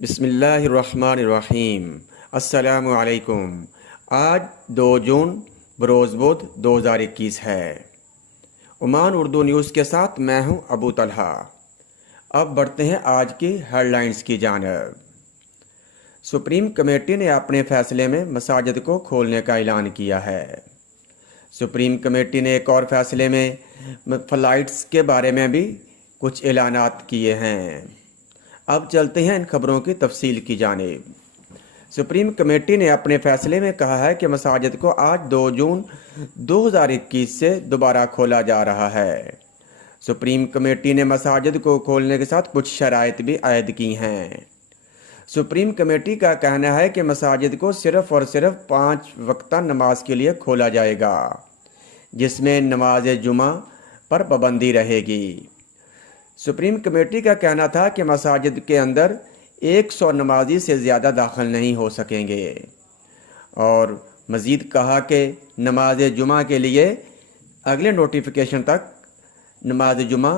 بسم اللہ الرحمن الرحیم۔ السلام علیکم۔ آج 2 جون بروز بدھ 2021 ہے۔ عمان اردو نیوز کے ساتھ میں ہوں ابو طلحہ۔ اب بڑھتے ہیں آج کی ہیڈ لائنز کی جانب۔ سپریم کمیٹی نے اپنے فیصلے میں مساجد کو کھولنے کا اعلان کیا ہے۔ سپریم کمیٹی نے ایک اور فیصلے میں فلائٹس کے بارے میں بھی کچھ اعلانات کیے ہیں۔ اب چلتے ہیں ان خبروں کی تفصیل کی جانب۔ سپریم کمیٹی نے اپنے فیصلے میں کہا ہے کہ مساجد کو آج 2 جون 2021 سے دوبارہ کھولا جا رہا ہے۔ سپریم کمیٹی نے مساجد کو کھولنے کے ساتھ کچھ شرائط بھی عائد کی ہیں۔ سپریم کمیٹی کا کہنا ہے کہ مساجد کو صرف اور صرف 5 وقتہ نماز کے لیے کھولا جائے گا، جس میں نماز جمعہ پر پابندی رہے گی۔ سپریم کمیٹی کا کہنا تھا کہ مساجد کے اندر 100 نمازی سے زیادہ داخل نہیں ہو سکیں گے، اور مزید کہا کہ نماز جمعہ کے لیے اگلے نوٹیفیکیشن تک نماز جمعہ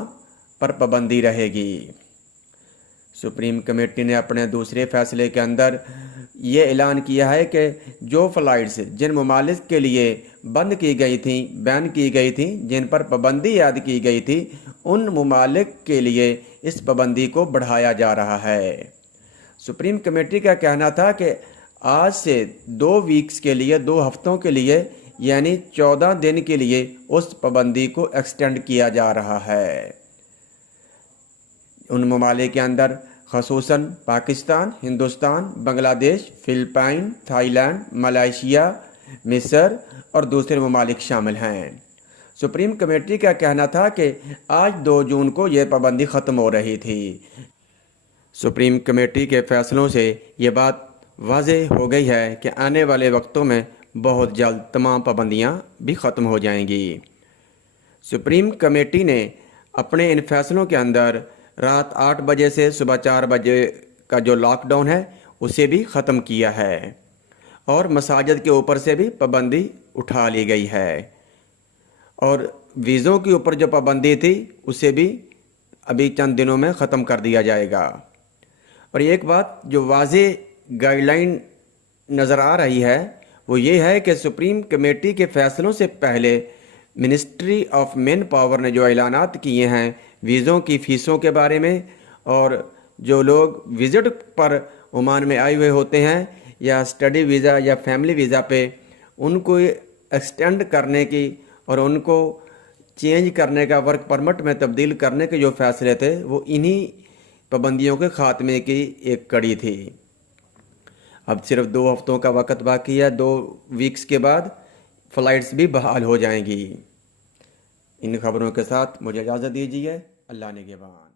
پر پابندی رہے گی۔ سپریم کمیٹی نے اپنے دوسرے فیصلے کے اندر یہ اعلان کیا ہے کہ جو فلائٹس جن ممالک کے لیے بند کی گئی تھیں، بین کی گئی تھیں، جن پر پابندی عائد کی گئی تھی، ان ممالک کے لیے اس پابندی کو بڑھایا جا رہا ہے۔ سپریم کمیٹی کا کہنا تھا کہ آج سے 2 ویکس کے لیے، 2 ہفتوں کے لیے، یعنی 14 دن کے لیے اس پابندی کو ایکسٹینڈ کیا جا رہا ہے۔ ان ممالک کے اندر خصوصاً پاکستان، ہندوستان، بنگلہ دیش، فلپائن، تھائی لینڈ، ملائیشیا، مصر اور دوسرے ممالک شامل ہیں۔ سپریم کمیٹی کا کہنا تھا کہ آج 2 جون کو یہ پابندی ختم ہو رہی تھی۔ سپریم کمیٹی کے فیصلوں سے یہ بات واضح ہو گئی ہے کہ آنے والے وقتوں میں بہت جلد تمام پابندیاں بھی ختم ہو جائیں گی۔ سپریم کمیٹی نے اپنے ان فیصلوں کے اندر رات 8 بجے سے صبح 4 بجے کا جو لاک ڈاؤن ہے اسے بھی ختم کیا ہے، اور مساجد کے اوپر سے بھی پابندی اٹھا لی گئی ہے، اور ویزوں کے اوپر جو پابندی تھی اسے بھی ابھی چند دنوں میں ختم کر دیا جائے گا۔ اور ایک بات جو واضح گائیڈ لائن نظر آ رہی ہے وہ یہ ہے کہ سپریم کمیٹی کے فیصلوں سے پہلے منسٹری آف مین پاور نے جو اعلانات کیے ہیں ویزوں کی فیسوں کے بارے میں، اور جو لوگ وزٹ پر عمان میں آئے ہوئے ہوتے ہیں یا اسٹڈی ویزا یا فیملی ویزا پہ، ان کو ایکسٹینڈ کرنے کی اور ان کو چینج کرنے کا، ورک پرمٹ میں تبدیل کرنے کے جو فیصلے تھے وہ انہی پابندیوں کے خاتمے کی ایک کڑی تھی۔ اب صرف 2 ہفتوں کا وقت باقی ہے، 2 ویکس کے بعد فلائٹس بھی بحال ہو جائیں گی۔ ان خبروں کے ساتھ مجھے اجازت دیجیے۔ اللہ نگہبان۔